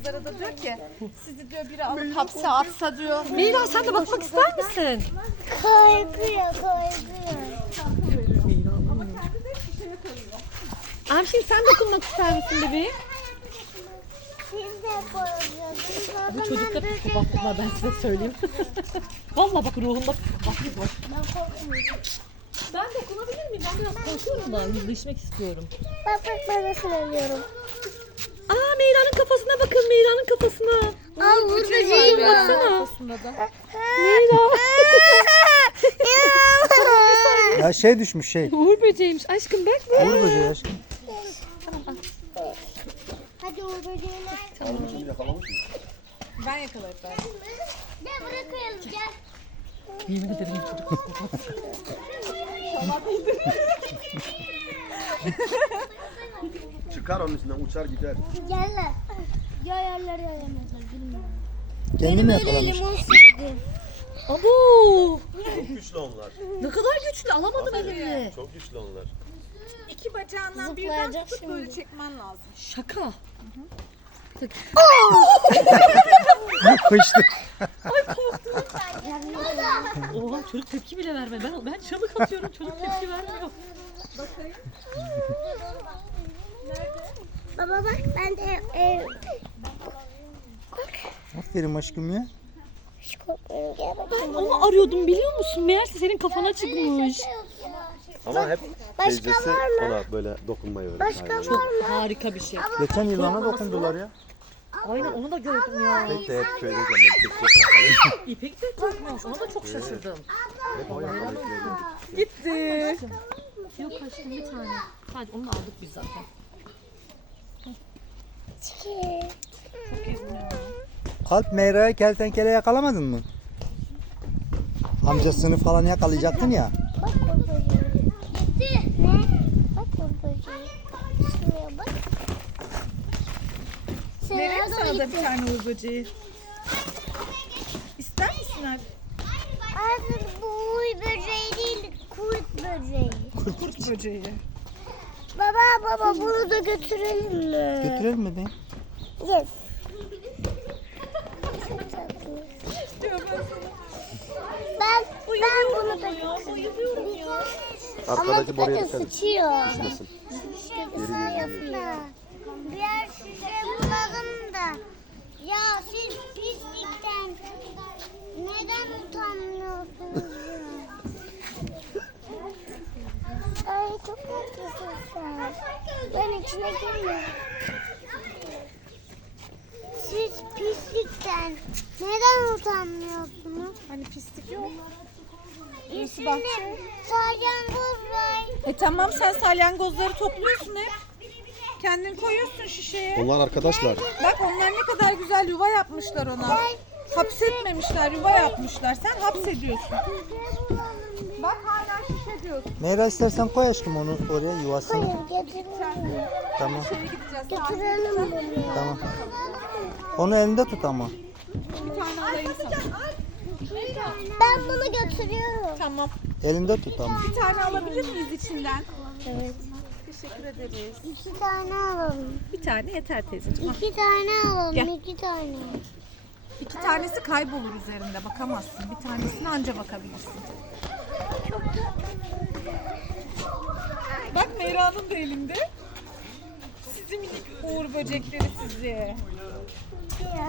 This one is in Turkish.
kızlara da diyor ki sizi diyor biri alıp hapse atsa diyor. Meyra sen de bakmak ister misin? Korkuyor. Amşin sen dokunmak ister misin bebeğim? Siz de korkuyorsunuz. Bu çocukta psikopatlık var ben size söyleyeyim. Vallahi bak ruhunda psikopatlık var. Ben korkmuyorum. Ben dokunabilir miyim? Ben biraz korkuyorum da yüzleşmek istiyorum. Bak ben nasıl ölüyorum. Aa Meyra'nın kafasına bakın Meyra'nın kafasına. Aa burada şey var. Baksana. Ya şey düşmüş şey. Uğur böceğiymiş aşkım bak. Uğur böceği aşkım. Hadi o böceğini. Ben yakalarım ben. Gel buraya koyalım gel. Yemin ederim çocuk psikopat. Çıkar onun içinden uçar gider. Gel lan. Ya yerler ya yemezler bilmiyorum. Kendini yakalamış. Limon sıktım. Abo! Çok güçlü onlar. Ne kadar güçlü alamadım elimi. Çok güçlü onlar. İki bacağından birden Zıplayacak tutup böyle şimdi. çekmen lazım. Şaka. Kıştı. Oha çocuk tepki bile vermedi. Ben çığlık atıyorum çocuk tepki vermiyor. Baba bak ben de Aferin aşkım ya. hiç korkmuyorum. Gel bak. Ben onu arıyordum biliyor musun? Meğerse senin kafana çıkmış. Ama hep Başka teyzesi var mı? ona böyle dokunmayı öğretti. Başka hayvana. var mı? Harika bir şey. Geçen yıl ona dokundular ya. Aynen onu da gördüm ya. Hep de hep köyde gelmek çok İpek de çökmüş. Ona da çok şaşırdım. Hep o yapmak istiyordu. Gitti. Yok aşkım bir tane. Sadece onu da aldık biz zaten. Alp Meyra'ya kertenkele yakalamadın mı? Amcasını falan yakalayacaktın ya. Bak o böceği. Gitti. Ne? Bak o böceği. Şuraya bak. Vereyim Sana sana da da bir tane uğur böceği. İster misin Alp? Artık bu uy böceği değil, kurt böceği. Kurt böceği. Baba bunu da götürelim mi? Götürelim mi ben? Yes. Diyor ben sana. Ben bunu da götüreyim. Ama Arkadaki boruya bakın dikkat et. sıçıyor. Düşmesin. Şakasını yapıyor. Birer şişe bulalım da. Ya siz pislikten neden utanmıyorsunuz ya? Ay çok haklısın sen. Ben içine girmiyorum. Siz pislikten neden utanmıyorsunuz? Hani pislik yok. İçinde bahçe. salyangoz var. Tamam sen salyangozları topluyorsun hep. Kendin koyuyorsun şişeye. Onlar arkadaşlar. Bak onlar ne kadar güzel yuva yapmışlar ona. Hapsetmemişler, yuva yapmışlar. Sen hapsediyorsun. Bak hala şişe diyorsun. Meyra istersen koy aşkım onu oraya yuvasını. Hayır getirelim. Tamam. Şeye gideceğiz. Getirelim bunu. Tamam. Onu elinde tut ama. Bir tane alayım sana. Ben bunu götürüyorum. Tamam. Elinde tut ama. Bir tane alabilir miyiz içinden? Evet. Teşekkür ederiz. 2 tane alalım. Bir tane yeter teyzeciğim. 2 tane alalım. Gel. 2 tane. İki tanesi kaybolur üzerinde bakamazsın. Bir tanesine anca bakabilirsin. Bak Meyra'nın da elinde. Sizi minik uğur böcekleri sizi. Ya